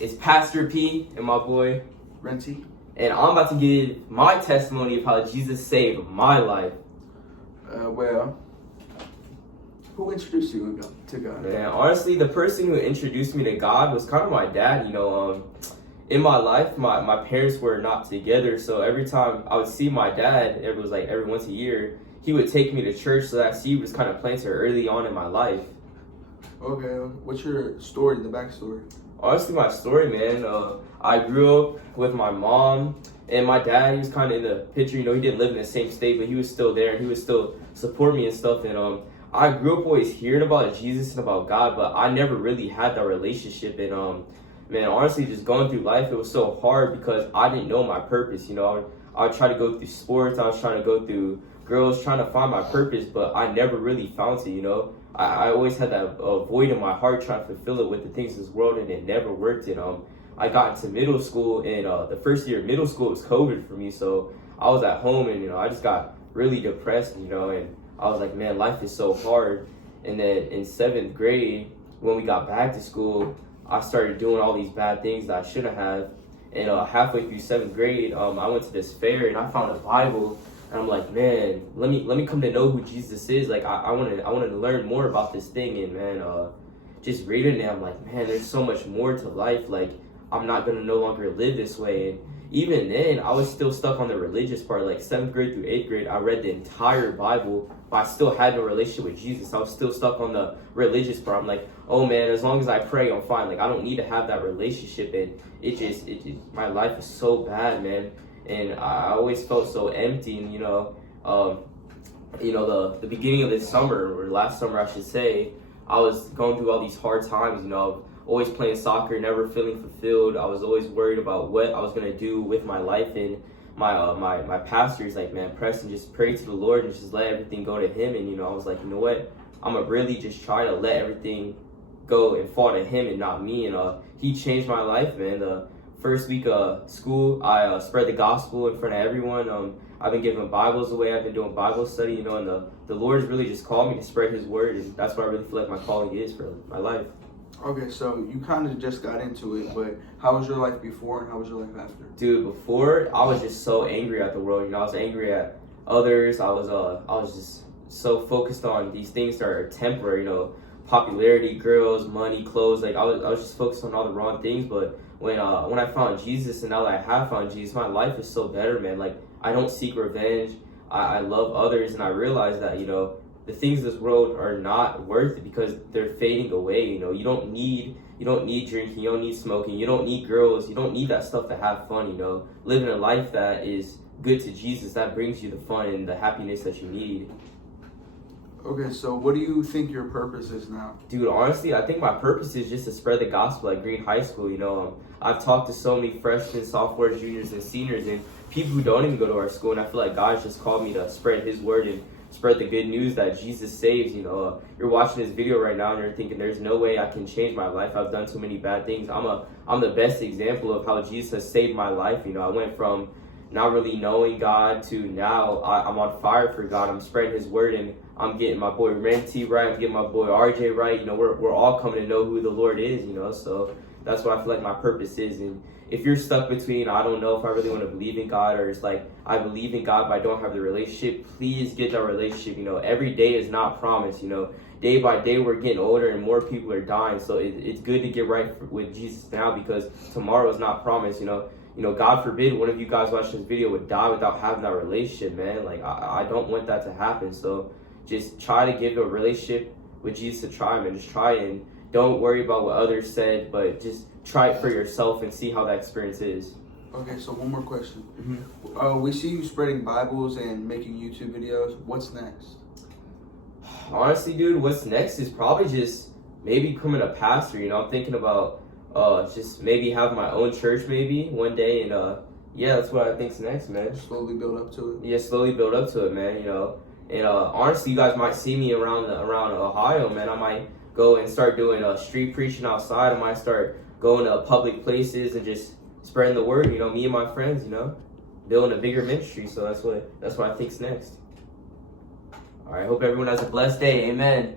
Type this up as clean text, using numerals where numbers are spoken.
It's Pastor P and my boy Renty. and I'm about to give my testimony of how Jesus saved my life. Well, who introduced you to God? Man, honestly, the person who introduced me to God was kind of my dad. In my life, my parents were not together, so every time I would see my dad, it was like every once a year, he would take me to church, so that seed was kind of planted early on in my life. Okay, what's your story, the backstory? Honestly, my story, man, I grew up with my mom and my dad. He was kind of in the picture, he didn't live in the same state, but he was still there and he would still support me and stuff. And I grew up always hearing about Jesus and about God, but I never really had that relationship. And man, honestly, just going through life, it was so hard because I didn't know my purpose. I would try to go through sports, I was trying to go through girls, trying to find my purpose, but I never really found it. I always had that void in my heart trying to fulfill it with the things of this world, and it never worked. And I got into middle school, and the first year of middle school was COVID for me, so I was at home, and I just got really depressed, and I was like, man, life is so hard. And then in 7th grade, when we got back to school, I started doing all these bad things that I shouldn't have. And halfway through 7th grade, I went to this fair and I found a Bible. And I'm like, man, let me come to know who Jesus is. Like, I wanted to learn more about this thing. And man, just reading it, I'm like, man, there's so much more to life. Like, I'm not gonna no longer live this way. And even then, I was still stuck on the religious part. Like 7th grade through 8th grade, I read the entire Bible, but I still had no relationship with Jesus. I was still stuck on the religious part. I'm like, oh man, as long as I pray, I'm fine. Like, I don't need to have that relationship. And it just my life is so bad, man. And I always felt so empty. And the beginning of this summer, or last summer I should say, I was going through all these hard times. Always playing soccer, never feeling fulfilled. I was always worried about what I was gonna do with my life. And my pastor is like, man, Preston, just pray to the Lord and just let everything go to Him. And I was like, you know what? I'm gonna really just try to let everything go and fall to Him and not me. And He changed my life, man. The first week of school, I spread the gospel in front of everyone. I've been giving Bibles away. I've been doing Bible study, and the Lord has really just called me to spread His word, and that's what I really feel like my calling is for my life. Okay, so you kind of just got into it, but how was your life before and how was your life after? Dude, before, I was just so angry at the world. I was angry at others. I was just so focused on these things that are temporary. Popularity, girls, money, clothes. Like I was just focused on all the wrong things. But when I found Jesus, and now that I have found Jesus, my life is so better, man. Like, I don't seek revenge. I love others, and I realize that the things of this world are not worth it because they're fading away. You don't need drinking, you don't need smoking, you don't need girls, you don't need that stuff to have fun. Living a life that is good to Jesus, that brings you the fun and the happiness that you need. Okay, so what do you think your purpose is now? Dude, honestly, I think my purpose is just to spread the gospel at Green High School. I've talked to so many freshmen, sophomores, juniors, and seniors, and people who don't even go to our school, and I feel like God's just called me to spread His word and spread the good news that Jesus saves. You're watching this video right now and you're thinking, there's no way I can change my life. I've done too many bad things. I'm the best example of how Jesus has saved my life. I went from not really knowing God to now I'm on fire for God. I'm spreading His word, and I'm getting my boy Renty right. I'm getting my boy RJ right. We're all coming to know who the Lord is. So that's what I feel like my purpose is. And if you're stuck between, I don't know if I really want to believe in God, or it's like I believe in God but I don't have the relationship, please get that relationship. Every day is not promised. Day by day we're getting older and more people are dying. So it's good to get right with Jesus now, because tomorrow is not promised. God forbid one of you guys watching this video would die without having that relationship, man. Like, I don't want that to happen. So just try to give a relationship with Jesus a try, man. Just try, and don't worry about what others said, but just try it for yourself and see how that experience is. Okay, so one more question. Mm-hmm. We see you spreading Bibles and making YouTube videos. What's next? Honestly, dude, what's next is probably just maybe becoming a pastor. I'm thinking about just maybe have my own church maybe one day, and yeah, that's what I think's next, man. Slowly build up to it. Yeah, slowly build up to it, man. And honestly, you guys might see me around Ohio, man. I might go and start doing street preaching outside. I might start going to public places and just spreading the word. Me and my friends. Building a bigger ministry. So that's what I think's next. All right. Hope everyone has a blessed day. Amen.